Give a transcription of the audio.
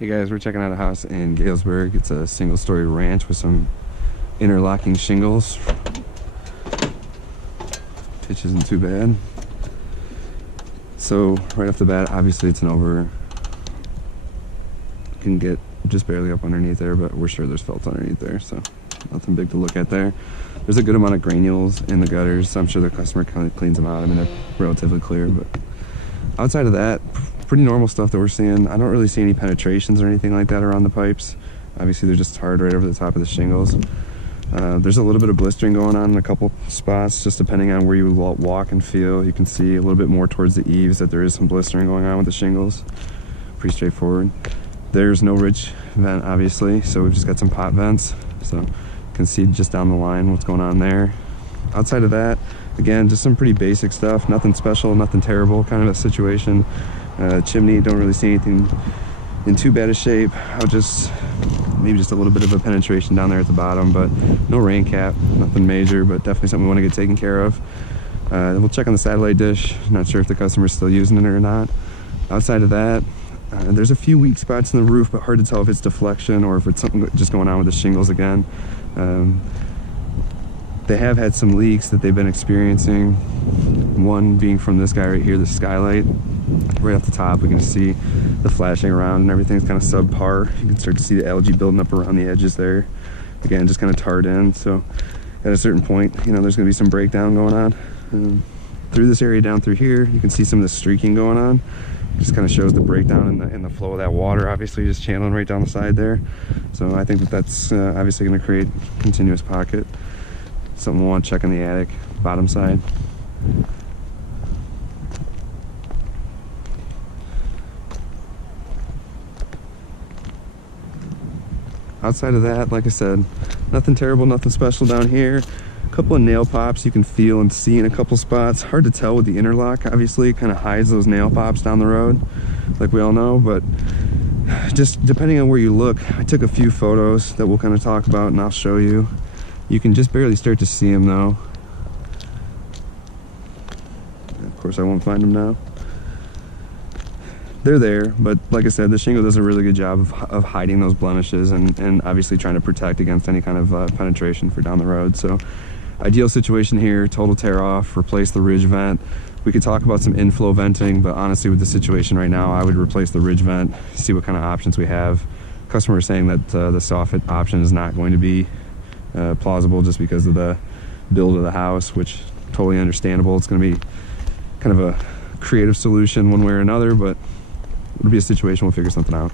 Hey guys, we're checking out a house in Galesburg. It's a single-story ranch with some interlocking shingles. Pitch isn't too bad. So right off the bat, obviously it's an over. Can get just barely up underneath there, but we're sure there's felt underneath there, so nothing big to look at there. There's a good amount of granules in the gutters, so I'm sure the customer kind of cleans them out. I mean, they're relatively clear, but outside of that, pretty normal stuff that we're seeing. I don't really see any penetrations or anything like that around the pipes. Obviously they're just hard right over the top of the shingles. There's a little bit of blistering going on in a couple spots, just depending on where you walk and feel. You can see a little bit more towards the eaves that there is some blistering going on with the shingles. Pretty straightforward. There's no ridge vent, obviously, so we've just got some pot vents. So you can see just down the line what's going on there. Outside of that, again, just some pretty basic stuff. Nothing special, nothing terrible kind of a situation. Chimney, don't really see anything in too bad a shape. Maybe just a little bit of a penetration down there at the bottom, but no rain cap, nothing major, but definitely something we want to get taken care of. We'll check on the satellite dish. Not sure if the customer's still using it or not. Outside of that, there's a few weak spots in the roof, but hard to tell if it's deflection or if it's something just going on with the shingles again. They have had some leaks that they've been experiencing. One being from this guy right here, the skylight. Right off the top, we can see the flashing around and everything's kind of subpar. You can start to see the algae building up around the edges there. Again, just kind of tarred in. So at a certain point, you know, there's going to be some breakdown going on. Through this area down through here, you can see some of the streaking going on. Just kind of shows the breakdown in the flow of that water, obviously just channeling right down the side there. So I think that's obviously going to create continuous pocket. Something we'll want to check in the attic, bottom side. Outside of that, like I said, nothing terrible, nothing special down here. A couple of nail pops you can feel and see in a couple spots. Hard to tell with the interlock, obviously. It kind of hides those nail pops down the road, like we all know, but just depending on where you look, I took a few photos that we'll kind of talk about and I'll show you. You can just barely start to see them though. Of course, I won't find them now. They're there, but like I said, the shingle does a really good job of hiding those blemishes and obviously trying to protect against any kind of penetration for down the road. So ideal situation here, total tear off, replace the ridge vent. We could talk about some inflow venting, but honestly with the situation right now, I would replace the ridge vent, see what kind of options we have. Customer is saying that the soffit option is not going to be plausible just because of the build of the house, which totally understandable. It's going to be kind of a creative solution one way or another, but it'll be a situation, we'll figure something out.